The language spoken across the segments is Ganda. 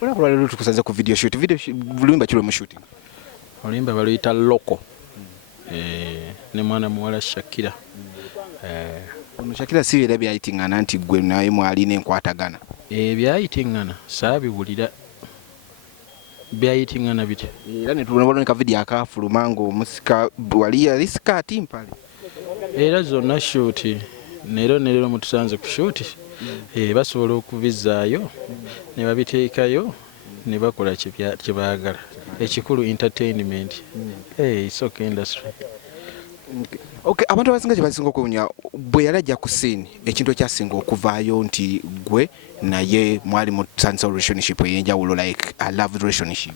Olako lero tukusanze ku video shoot. Oluyimba kilo mu shooting. Oluyimba baluyita Aloco. Ne mwana muwala Shakira. Shakira si era byayitingana nti gwe naye mwali n'enkwatagana. Byayitingana saabiwulira. Byayitingana bite. Era ne tubona ka video akafuluma ngo musika wali yali skati mpale. Era zonna shoot. Nero mutusanze ku shoot. Basobola okubizaayo ne babiteekayo ne bakola kye baagala. Ekikulu entertainment. It's okay industry. Okay, abantu abasinga kyebasinga okuwunya bwe yalajja ku scene ekintu ekyasinga okuvaayo nti gwe naye mwali mu relationship ey'enjawulo like a love relationship.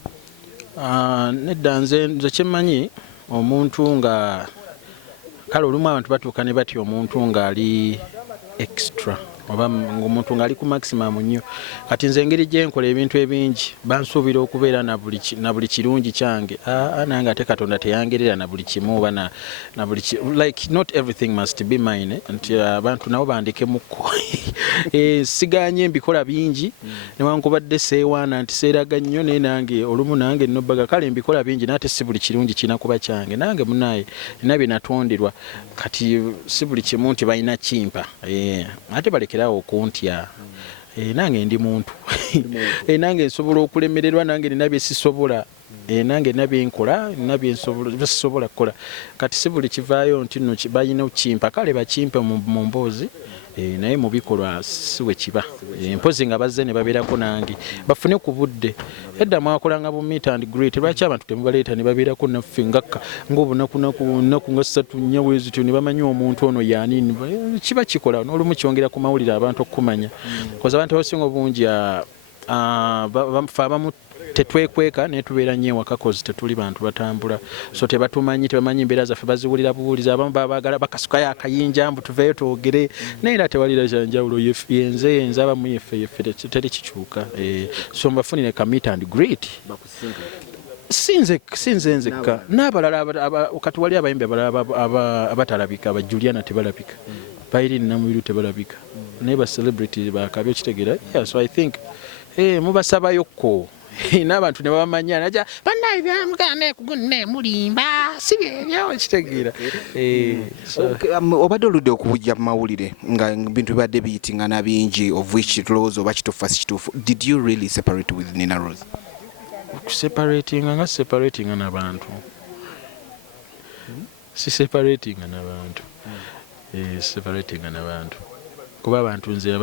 Nedda nze kyemmanyi omuntu nga kale olumu abantu batuuka ne batya omuntu ng'ali extra oba omuntu ng'ali ku maximum nnyo kati nze engeri gye nkola ebintu ebingi bansuubira okubeera na buli kirungi kyange nange ate Katonda teyangerera na buli kimu oba na buli like not everything must be mine nti abantu nabo bandikemukko siganye mbikola bingi newankubadde seewaana nti seeraga nnyo naye nange olumu nange nobbaga kale mbikola bingi naate si buli kirungi kinakuba kyange nange munaye nina bye natonderwa kati si buli kimu nti balina kimpa ate balekerawo okuntya nange ndi muntu nange nsobola okulemererwa nange nina bye sisobola nange nabye nkola nabye nsobola kukola kati si buli kivaayo nti no balina okimpa kale bakimpe mu mboozi naye mu bikolwa siwe kiba mpozi nga bazze ne babeerako nange bafune ku budde edda mwakolanga bu meet and greet lwaki abantu temubaleeta ne babeerako naffe ng'obunaku nga 3-4 bwezityo ne bamanyi omuntu ono yaani kiba kikola n'olumu kyongera ku mawulire abantu okumanya koza abantu abasinga obungi abamu tetwekweka ne tubeera nnyo ewaka kozi tetuli bantu batambula so tebamanyi embeera zaffe baziwulira buwuliza abamu baagala bakasukayo akayinja mbu tuveeyo twogere naye era tewalira kyanjawulo yenze abamu yeffe teri kikyuka so mbafunire ka meet and greet sinze nzekka n'abalala kati wali abayimbi abalala abatalabika abajuliana tebalabika bayiri namubiru tebalabika naye ba celebrity bakabyo kitegeera so I think mubasabayokko n'abantu ne babamanya naja bannaye byamugane kugunne mulimba sibyo kitegeera obadde oludde okubujja mu mawulire nga bintu bibadde biyitingana bingi of which tulowooza oba kituufu si kituufu did you really separate with Nina Roz? Separating n'abantu si separating n'abantu separating n'abantu kuba abantu nze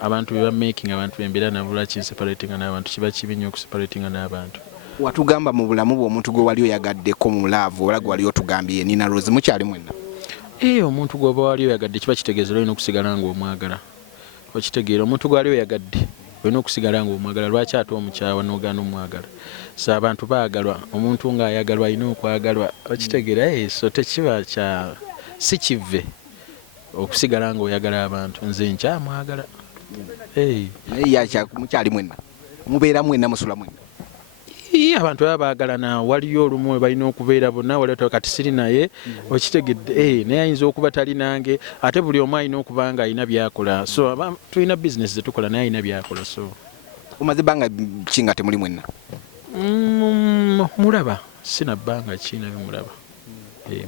abantu beba making abantu bembeera nabula kin separating n'abantu kiba kibi nnyo okuseparating n'abantu. Watugamba mu bulamu bw'omuntu gwe wali oyagaddeko mu laavu oba gwe wali otugambye Nina Roz mukyali mwenna? Omuntu gwoba wali oyagadde kiba kitegeeza olina okusigala ng'omwagala okitegeera omuntu gwe wali oyagadde olina okusigala ng'omwagala lwaki ate omukyawa n'ogaana omwagala so abantu baagalwa omuntu ng'ayagalwa alina okwagalwa okitegeera so tekiba kya si kive okusigala ng'oyagala abantu nze nkyamwagala naye mukyali mwenna mubeera mwenna musula mwenna abantu baba baagalana waliyo olumu balina okubeera bonna wali kati siri naye okitegedde naye ayinza okuba tali nange ate buli omu alina okuba nga alina byakola so tulina business zetukola naye alina byakola so omaze bbanga ki nga temuli mwenna? Mulaba sina bbanga kiina bimulaba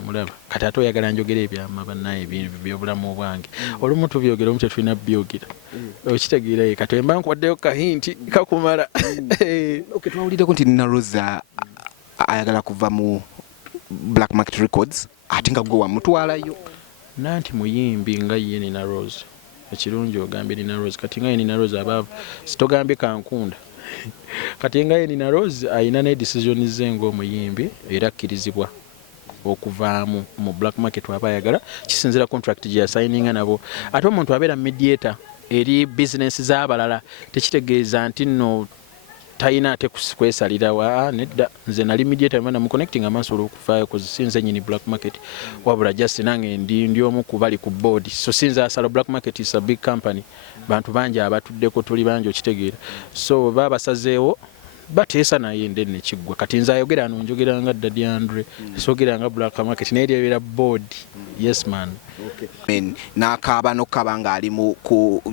mulaba kati ate oyagala njogera ebyama bannaye byobulamu bwange olumu tubyogera omu tetulina byogera okitegeera kati mba nkwaddeyo kahinti kakumala twawuliddeko nti Nina Roz ayagala kuva mu Black Market Records ate nga gwe wamutwalayo nanti muyimbi nga ye Nina Roz ekirungi ogambye Nina Roz kati nga ye Nina Roz abava sitogambye kankunda kati nga ye Nina Roz ayina ne decision ze ng'omuyimbi era akkirizibwa okuvaamu mu Black Market waba ayagala kisinzira contract gye yasayininga nabo ate omuntu abeera mediator eri business z'abalala tekitegeeza nti nno tayina ate kwesalira nedda nze nali mediator mwana mu connecting amaaso olw'okuvaayo kozi sinze nyini Black Market wabula just nange ndi omu ku bali ku board so sinze asala Black Market is a big company bantu bangi abatuddeko tuli bangi okitegeera so baba basazeewo bateesa naye nde nekiggwa kati nze ayogera ano njogera nga Daddy Andre sogera nga Black Market naye lyebera board. Yes man. N'akaaba n'okukaba ng'ali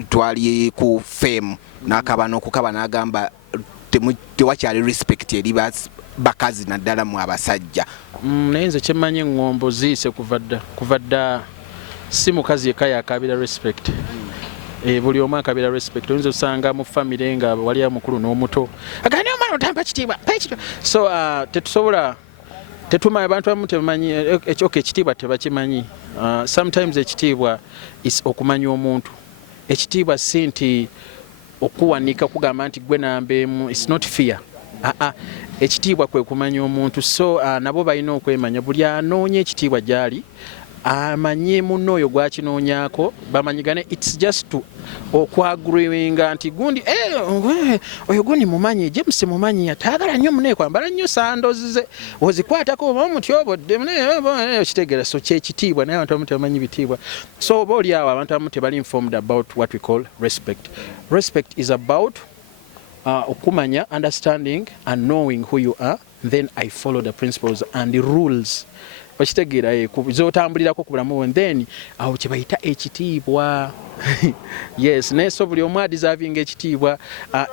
twali ku fame n'akaaba n'okukaba n'agamba tewakyali respect eri bakazi naddala mu abasajja. Naye nze kyemmanyi eŋŋombo ziise kuva dda si mukazi yekka yakaabira respect. Buli omu akabira respect. Oyinza osanga mu famire nga wali amukulu n'omuto agane omwana otamba kitiibwa so tetusobola tetumanyi abantu abamu tebamanyi ekitiibwa tebakimanyi. Sometimes ekitiibwa is okumanya omuntu. Ekitiibwa si nti okuwanika kugamba nti gwe nambeemu. It's not fear. Ekitiibwa kwe kumanya omuntu. So nabo balina okwemanya buli anoonya ekitiibwa gyali amanye munno oyo gwakinoonyako bamanyigane. It's just to okwagreewinga nti gundi oyo gundi mumanyi James mumanyi yataagala nnyo munaye kwambala nnyo sandozi ze ozikwatako oba omuti obodde okitegeera. So kyekitiibwa naye abantu abamu tebamanyi bitiibwa. So oba oli awo abantu abamu tebali informed about what we call respect. Respect is about okumanya, understanding and knowing who you are, then I follow the principles and the rules. Okitegeera zotambulirako ku bulamu and then awo kye bayita ekitiibwa. Yes, naye so buli omu adeserving ekitiibwa.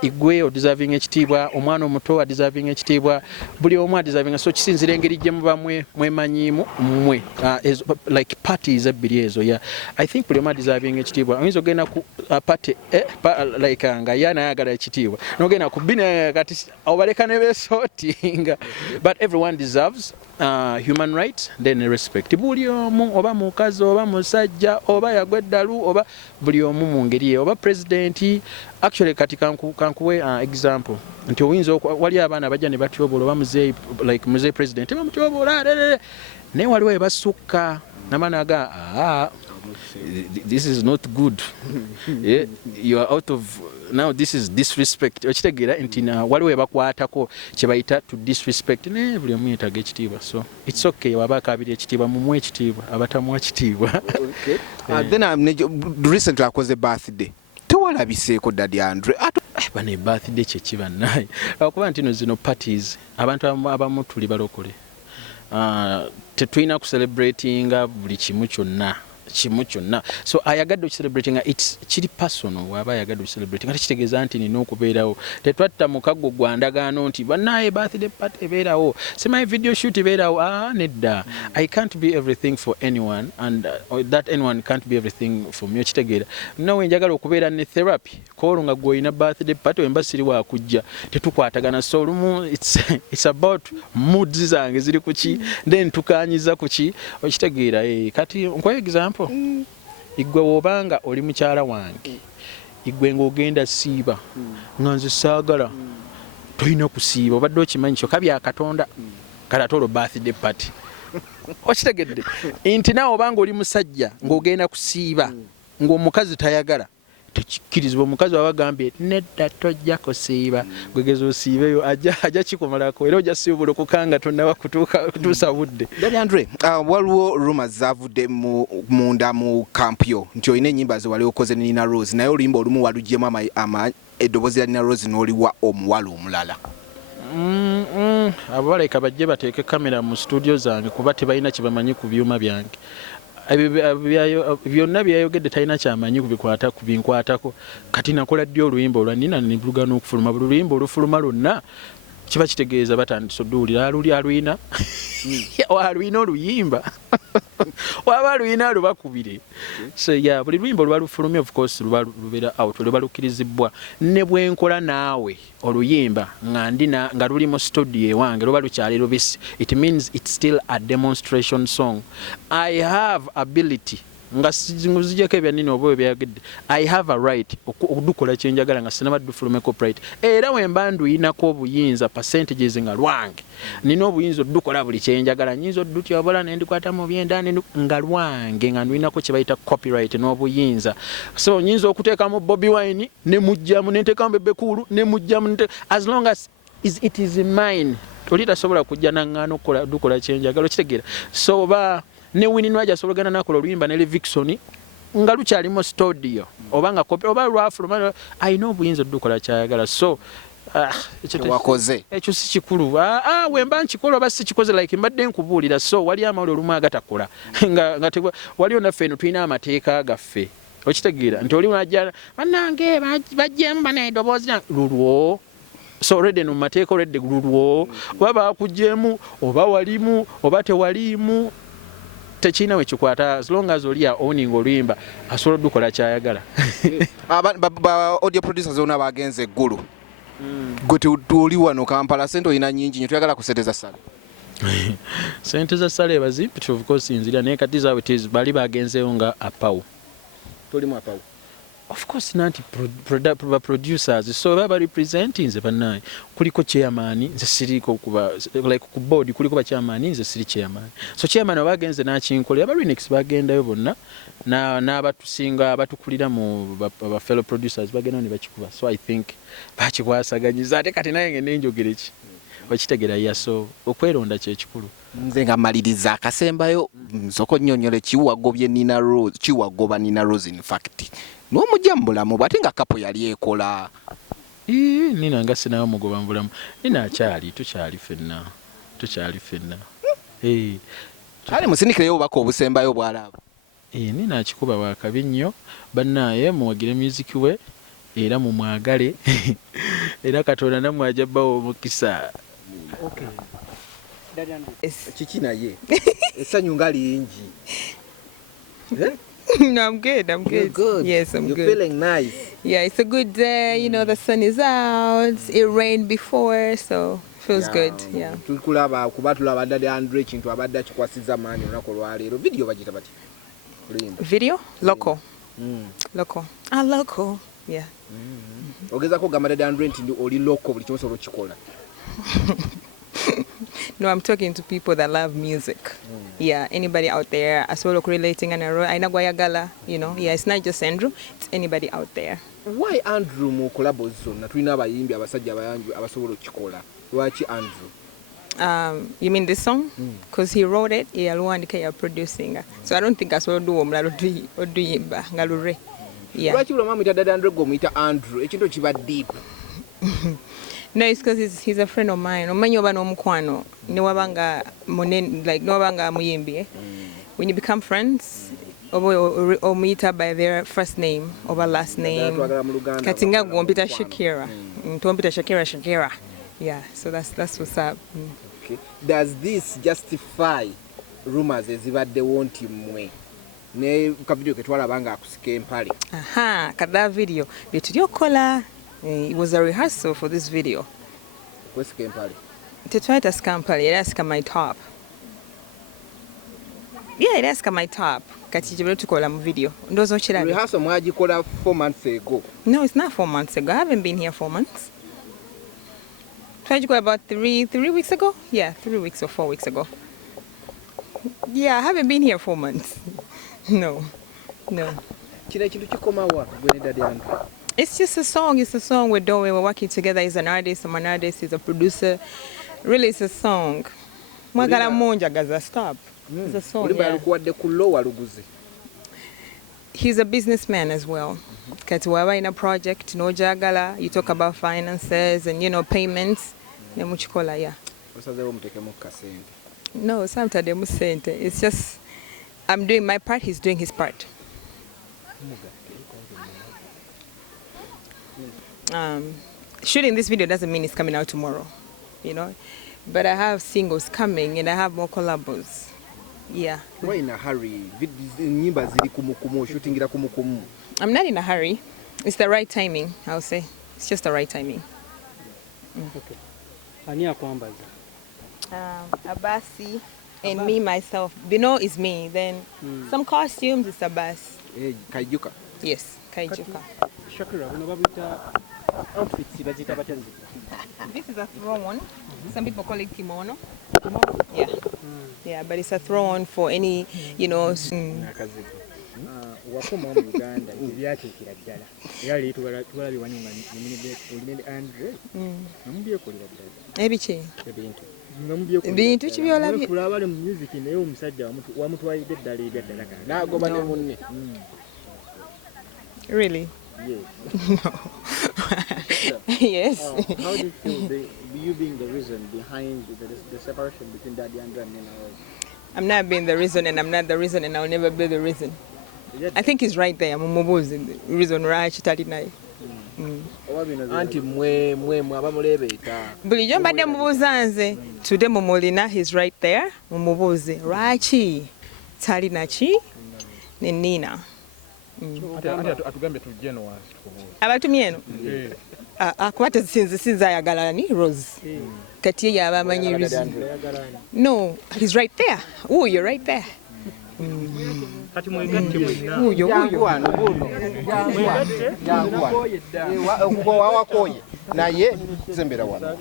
Igwe odeserving ekitiibwa, omwana omuto adeserving ekitiibwa, buli omu adeserving. So kisinzira engeri gye muba mwemanyiimu mmwe like parties ebbiri ezo. Yeah, I think buli omu adeserving ekitiibwa. Oyinza ogenda ku party like nga ye anayagala ekitiibwa n'ogenda ku bina kati obaleka ne beesootinga. But everyone deserves human rights then respect. Buli omu oba mukazi oba musajja oba yagwa eddalu oba buli omu mu ngeri ye oba president. Actually kati kankuwe example nti oyinza wali abaana bajja ne batyobola oba muzeeyi president bamutyobola naye waliwo ebasukka n'abaana aga this is not good. Yeah, you are out of now, this is disrespect. Okitegeera nti waliwo ebakwatako kye bayita to disrespect. Ne buli omu yeetaaga ekitiibwa. So it's okay waba akaabira ekitiibwa mumuwe ekitiibwa abatamuwa kitiibwa. Then recently akoze birthday tewalabiseeko Daddy Andre bane birthday kyekiba naye okuba nti zino parties abantu abamu tuli balokole tetulina kucelebratinga buli kimu kyonna. So ayagadde okicelebratinga it's kiri personal waba ayagadde okicelebratinga tekitegeeza nti nina okubeerawo. Tetwatta mukago gwa ndagaano nti bannaye birthday party ebeerawo simanyi video shoot ebeerawo. Nedda. I can't be everything for anyone and that anyone can't be everything for me. Okitegeera nawe njagala okubeera ne therapy koolo nga gw'olina birthday party wemba siri wakujja tetukwatagana. So olumu it's about moods zange ziri kuki then tukanyiza kuki. Okitegeera kati nkwa example igwe wobanga oli mukyala wange igwe ng'ogenda siiba nga nze saagala tolina kusiiba obadde okimanyi kyokka bya Katonda kalatolo birthday party. Okitegedde nti naawe obanga oli musajja ng'ogenda kusiiba ng'omukazi tayagala tekikkirizibwa. Omukazi waba agambye nedda tojja kusiiba gwegeza osiibeyo ajja kikumalako era ojja siibula okukanga tonnaba kutuusa budde. Daddy Andre, waliwo rumors zavudde munda mu kampyo nti olina ennyimba ze wali okoze ne Nina Roz naye oluyimba olumu walugyemu eddoboozi lya Nina Roz n'oliwa omuwala omulala. Abo baleka bajje bateeke kamera mu studio zange kuba tebalina kye bamanyi ku byuma byange. Byonna byayogedde talina kyamanyi kubinkwatako. Kati nakola ddi oluyimba olwa Nina niluga n'okufuluma. Buli luyimba olufuluma lwonna kiba kitegeeza batandise odduwulira aluyina aluyina oluyimba waba aluyina lubakubire. So yeah, buli luyimba luba lufulumye of course luba lubeera out luba lukkirizibwa. Ne bwe nkola naawe oluyimba nga luli mu studio ewange luba lukyali lubisi, it means it's still a demonstration song. I have ability nga sizijeko ebya Nina oba ebyagedde. I have a right okudukola kyenjagala nga sinaba dufulume copyright. Era wemba nduyinako obuyinza percentages nga lwange nina obuyinza odukola buli kyenjagala. Nyinza odutyobola nendikwata mu byenda nga lwange nga nduyinako kye bayita copyright n'obuyinza. So nyinza okuteekamu Bobby Wine ne mujjamu nenteekamu Bebe Cool ne mujjamu as long as it is mine. Oli tasobola kujja nangano okukola dukola kyenjagala. Okitegeera. So ne Winnie Nwaja asobogana nakola oluyimba ne Vixoni nga lukyali mu studio obanga kopi oba lwafuluma alina obuyinza odukola kyayagala. So wakoze ekyo si kikulu wemba nkikola oba si kikoze like mbadde nkubuulira so wali amawulire olumu agatakola nga waliyo naffe eno tulina amateeka gaffe okitegeera nti oli najja bannange bajjemu bana eddoboozi lulwo so already no mateeka already lulwo oba bakugyemu oba walimu oba tewalimu tekina we kikwata as long as oli owning oluyimba asobola dukola kyayagala ba audio producers zona bagenze eggulu gwe tuli wano Kampala sente olina nyingi nyo tuyagala kuseteza sale sente za sale bazimpi of course nzira naye kati zaabwe bali bagenzeewo nga apawo tulimu apawo of course nanti producers so baba representing nze bannaye kuliko chairman nze siriko kuba like ku board kuliko ba chairman nze siri chairman so chairman abagenze nakinkolera aba remix bagendayo bonna n'abatusinga abatukulira mu ba fellow producers bagenda ne bakikuba so I think bakikwasaganyiza ate kati naye ngende njogere ki bakitegera yaso okweronda kye kikulu nze nga maliriza akasembayo nsoko nnyonyole kiwagobye Nina Roz kiwagoba Nina Roz in fact n'omujambulamu bwate nga kapo yali ekola Nina nga sinawo mugoba mbulamu Nina akyali tukyali fenna kale musinikireyo obubaka obusembayo bwalaba Nina akikuba wakabi nnyo bannaye muwagire music we era mumwagale era Katonda namwe ajabbawo omukisa okay kiki naye essanyu nga lingi No, I'm good. You're good. Yes, I'm You're good. feeling nice. Yeah, it's a good day. You know, the sun is out. It rained before, so feels good. Yeah. Tukulaba kuba tulaba dada Andre kintu abadde kikwasiza maanyi onako lwaleero video bagita bati Video? Loco. Loco. Loco. Yeah. Ogeza ko gamba dada Andre nti oli loco buli kyose olukikola No, I'm talking to people that love music. Yeah, anybody out there, as well as relating and Ainagwayagala, you know. Yeah, it's not just Andrew, it's anybody out there. Why Andrew mu collabo zonna tulina abayimbi abasajja abayanju abasobola okikola lwaki Andrew? You mean this song? Because he wrote it, he alwandika ya producing. So I don't think asobola do omulala oluyimba nga lure. Yeah. Lwaki bula mwamuyita dada Andrew gomuyita Andrew ekintu kiba deep. No, it's because he's a friend of mine. Omanyi oba n'omukwano ne wabanga monene like no wabanga muyimbi. When you become friends, omuyita by their first name or last name. Katinga gompita Shakira. Tompita Shakira. Yeah, so that's what's up. Okay. Does this justify rumors ezibadde wonti mwe? Ne ka video ke twalabanga akusika empale. Kada video byetulyokola. It was a rehearsal for this video. What's Kampali? To try to scampali, it asked my top. Yeah, it asked my top. Kachijibelo tukola mu video. Ndozo chira. Rehearsal mwagikola 4 months ago. No, it's not 4 months ago. I haven't been here 4 months. Tried to go about 3 weeks ago? Yeah, 3 weeks or 4 weeks ago. Yeah, I haven't been here 4 months. No. Kino kintu kikoma wa gwe dadi yange. It's just a song. It's a song we're doing. We're working together. He's an artist. I'm an artist. He's a producer. Really, it's a song. Mwagala monja gaza stop. It's a song. Yeah. He's a businessman as well. Kati waba in a project, no jagala. You talk about finances and payments. Nemuchikola yeah. No, sometimes it's just I'm doing my part. He's doing his part. Shooting this video doesn't mean it's coming out tomorrow, but I have singles coming and I have more collabos. Yeah. Why in a hurry? I'm not in a hurry. It's the right timing, I'll say. It's just the right timing. Okay. Abasi and me myself. Bino is me. Then some costumes is Abbas. Kaijuka. Yes, Kaijuka. Shakira, when babita outfits bazita batya. This is a throw-on. Some people call it kimono. Yeah. Yeah, but it's a throw-on for any, Wakoma mu Uganda ebyateekera ddala. Era leero tulabye wano nga olina Andre. Namubyekolera ddala. Ebiki? Ebintu. Bintu kibyolabye. Tulabale mu music naye omusajja wamutwalidde ddala ebyaddala kana. Nagoba ne munne. Really? Yes. No. Yes. How do you feel you being the reason behind the separation between Daddy Andrew and Nina Roz? I'm not being the reason, and I'm not the reason, and I'll never be the reason. I think he's right there. Mumubuzi, the reason why chitali naye. Anti mwe abamulebeeta. Bulijjo mbadde mubuuza nze. Today mumulina, he's right there. Mumubuuze. Lwaki talina ki ne Nina. Atugambe tujje no wansi tukubuuza. Abatumye eno? Kuba tesinza ayagala ni Rose. Kati ye abamanyi reason. No, he's right there. Oh, you're right there. Kati mwegatte mwina. Uyo. Okuba wawakoye naye sembera wano.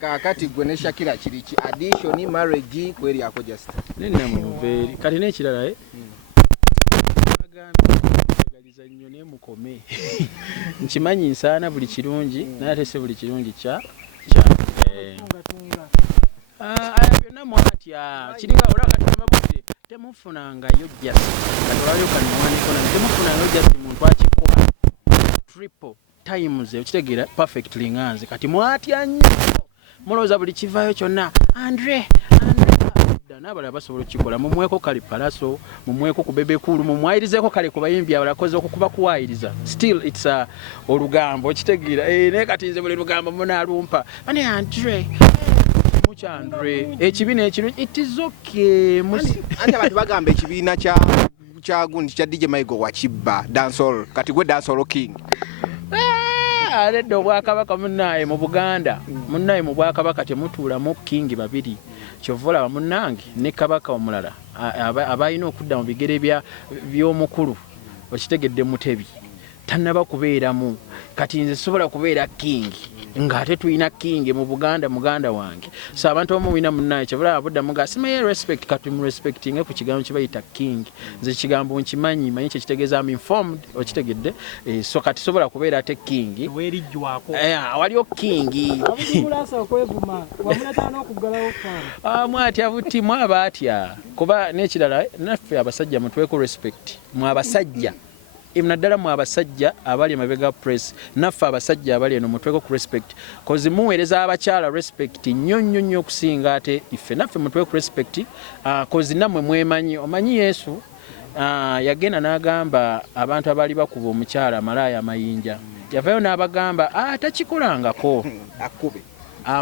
Kakati gwe ne Shakira kiriki addition marriage kweri ako just. Nina muveri. Kati n'ekirala agaliza nnyo ne mukome. Nkimanyi nsaana buli kirungi naye ate se buli kirungi kya. Byonna mwatya kiringa olaba kati mbabuze temufunangayo jasi kati olabyo kaniwanikona temufunangayo jasi muntu akikola triple times okitegeera perfectly nganze kati mwatya nnyo mulowooza buli kivaayo kyonna Andre n'abalala basobola okukikola mumweko kali palaso mumweko ku bebekulu mumwayirizeeko kale ku bayimbi abalakoze okukuba kuwayiriza still it's olugambo okitegeera naye kati nze buli lugambo munaalumpa ane Andre Andre ekibiina ekirungi it is okay anti abantu bagamba ekibiina kya gundi kya DJ Maigo wakibba dancehall kati gwe dancehall king aledde obwakabaka munnaye mu Buganda munnaye mu bwakabaka temutuulamu king babiri kyovula munnange ne kabaka omulala abayina okudda mu bigere by'omukulu okitegedde Mutebi tannaba kubeeramu kati nze sobola kubeera king ngate tuina king mu Buganda muganda wange so abantu omuwina munnaye kyebula abudda muga simaye respect kati mu respecting ku kigambo kibayita king nze kigambo nkimanyi manyi kye kitegeeza am informed okitegedde so kati sobola kubeera ate king weerijjwako waliyo king abulasa okwevuma wamuleta n'okugalawo fana mwati abuti mwabatya kuba n'ekirala naffe abasajja mutweko respect mwabasajja naddala mu abasajja abali emabega press naffe abasajja abali eno mutweko ku respect kozi muweereza abakyala respect nnyo okusinga ate iffe naffe mutweko respect kozi nammwe mwemanyi omanyi Yesu yagenda n'agamba abantu abali bakuba omukyala malaaya amayinja yavayo n'abagamba takikolangako akube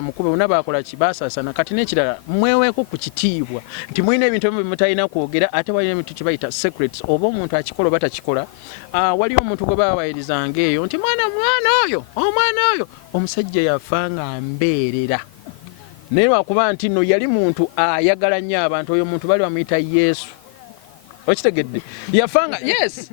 mukube bonna bakola kibaasasana kati n'ekirala mweweeko ku kitiibwa nti mulina ebintu ebimu mutalina kwogera ate walina ebintu kye bayita secrets oba omuntu akikola oba takikola waliwo omuntu gwe baawayirizanga eyo nti omwana oyo omusajja yafa nga mbeerera naye lwakuba nti nno yali muntu ayagala nnyo abantu oyo omuntu bali bamuyita Yesu okitegedde yafanga yes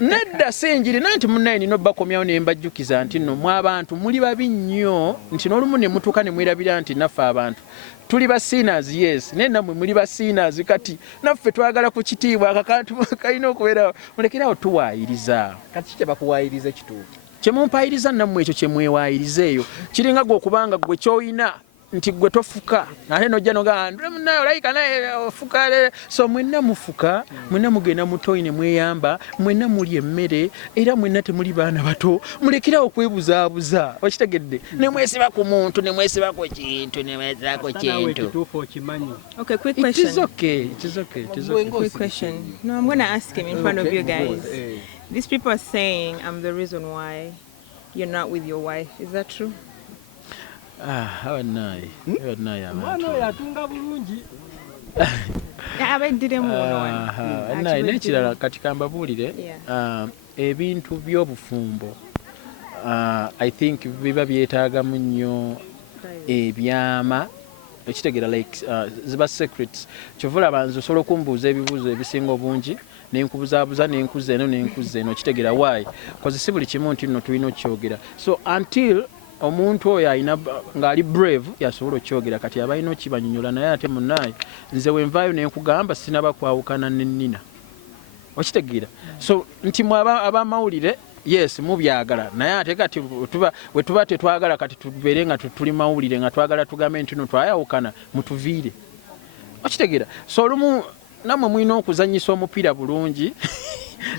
nedda senjiri nanti munnaye nino bakomyawo ne mbajjukiza nti nno mu abantu muli babi nnyo nti n'olumu ne mutuuka ne mwirabira nti naffe abantu tuli ba sinners yes naye nammwe muli ba sinners kati naffe twagala ku kitiibwa akakantu kalina okubeera mulekerawo tuwaayiriza kati kye bakuwaayiriza ekituufu kye mumpaayiriza nammwe ekyo kye mwewayiriza eyo kiringa gwe okubanga gwe ky'olina nti gwe tofuka ate nojja noga Andre munnaye olayika naye ofuka so mwenna mufuka mwenna mugenda mutoyi ne mweyamba mwenna muli emmere era mwenna temuli baana bato mulekerawo okwebuzaabuza okitegedde ne mwesiba ku muntu ne mwesiba ku kintu ne mwesiba ku kintu Okay, quick question. It is okay. Quick question. No, I'm going to ask him in front of you guys. These people are saying I'm the reason why you're not with your wife. Is that true? Abanaye abantu yatunga bulungi abeddiremu naye n'ekirala kati kambabuulire ebintu by'obufumbo I think biba byetaagamu nnyo ebyama ekitegera like ziba secrets kyovula banze osobola okumbuuza ebibuuzo ebisinga obungi nenkubuzaabuza nenkuza eno kitegera why kozi si buli kimu nti nno tulina okukyogera so until omuntu oyo ayina ng'ali brave yasobola okyogera kati aba alina okibanyonyola naye ate munnaye nze wenvaayo nenkugamba sinaba kwawukana ne Nina okitegeera so nti mwe abamawulire yes mubyagala naye ate kati bwe tuba tetwagala kati tubeere nga tuli mawulire nga twagala tugambe nti no twayawukana mutuviire okitegeera so olumu nammwe mulina okuzannyisa omupiira bulungi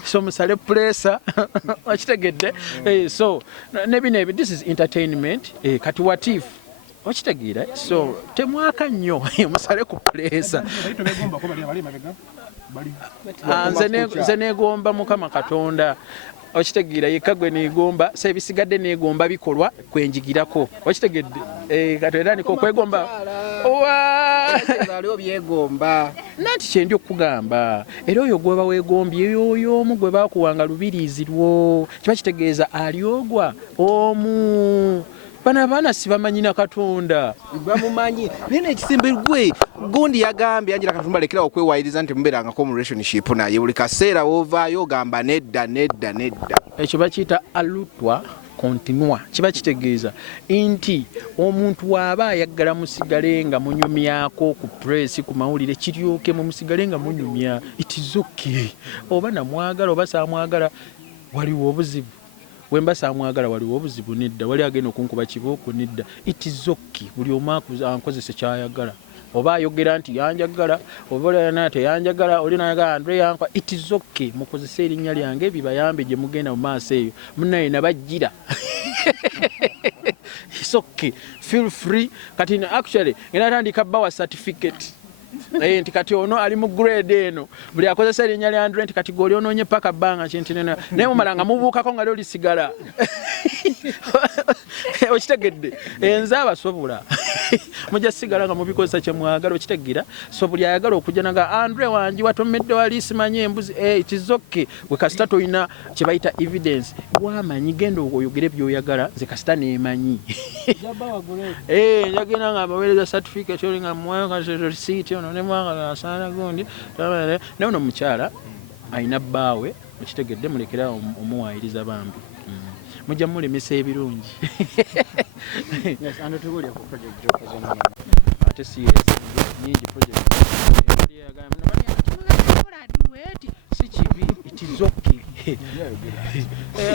so musale pressure wakitegedde so nebi this is entertainment kati what if wakitegeera so temwaka nnyo musale ku pressure nze negomba mukama katonda okitegeera yekka gwe negomba so ebisigadde negomba bikolwa kwenjigirako wakitegedde kati era niko kwegomba aliwo byegomba nanti kyendi okugamba era oyo gweba weegombye oyo omu gwe bakuwanga lubiriizi lwo kiba kitegeeza aliogwa omu bana sibamanyi na katonda bamumanyi nene ekisembe gwe gundi yagambye Angela Katumba lekera okwewayiriza nti muberangako mu relationship naye buli kaseera wovaayo ogamba nedda ekyo bakiyita alutwa continua kiba kitegeeza nti omuntu waaba ayagala musigale nga munyumyako ku press ku mawulire kiryoke mu musigale nga munyumya it is okay oba namwagala oba saamwagala waliwo obuzibu wemba saamwagala waliwo obuzibu nedda wali agenda okunkuba kibooko nedda it is okay buli omu ankozese kyayagala oba ayogera nti yanjagala oba olina teyanjagala olina ayagala Andre yankwa it is okay mukozese erinnya lyange bibayambe gye mugenda mu maaso eyo munnaye nabajjira it's okay feel free kati actually ngenda tandika bawa certificate nti kati ono ali mu grade eno buli akozesa erinnya lya Andre nti kati goli onoonye paka bbanga kinti nena naye mumala nga mubuukako nga lyo lisigala okitegedde enze abasobola mujja sigala nga mubikozesa kyemwagala okitegeera so buli ayagala okujja naga Andre wangi watomedde wali simanyi embuzi it is okay we kasita toyina kye bayita evidence wamanyi genda oyogere by'oyagala nze kasita neemanyi njagenda nga abaweereza certificate olinga muwaka receipt ono ne mwagala asaana gundi naye ono mukyala ayina bbaawe okitegedde mulekera omuwaayiriza bambi mujja mulemesa ebirungi ate nyingi project si kibi it is okay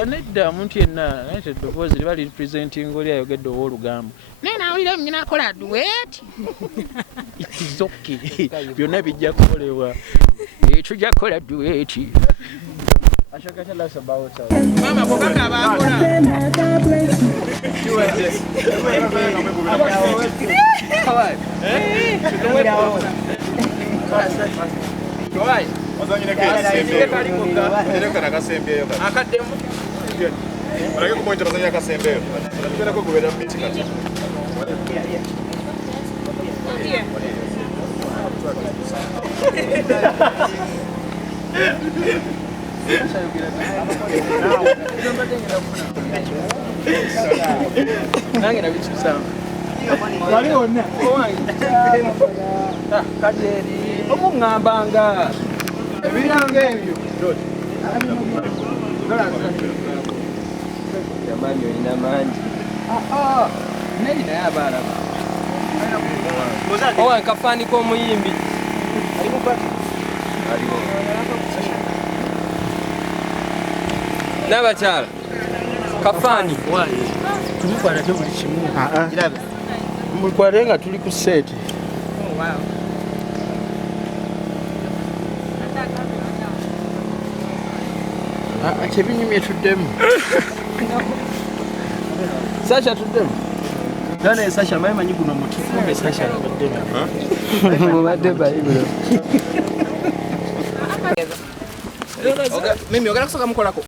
nedda omuntu yenna eddoboozi liba representing oli ayogedde owoolugambo naye nawulira mnyina akola duet it is okay byonna bijja kukolebwa tujja kukola duet I shall tell us about Mama, Bobaka, nange nabikyusamu kaderi omuŋŋambanga ebiranga ebyo Jamani olina mangi. naye naye abaalaba Owa nkafani k'omuyimbi. N'abakyala kafani tumukwate buli kimu mukwate nga tuli ku seeti kyebinyumye tuddemu Sasha tuddemu Dana Sasha manyi guno mutufume Sasha tuddemu mubadde bayibuli. Mimi ogala kusooka mukolako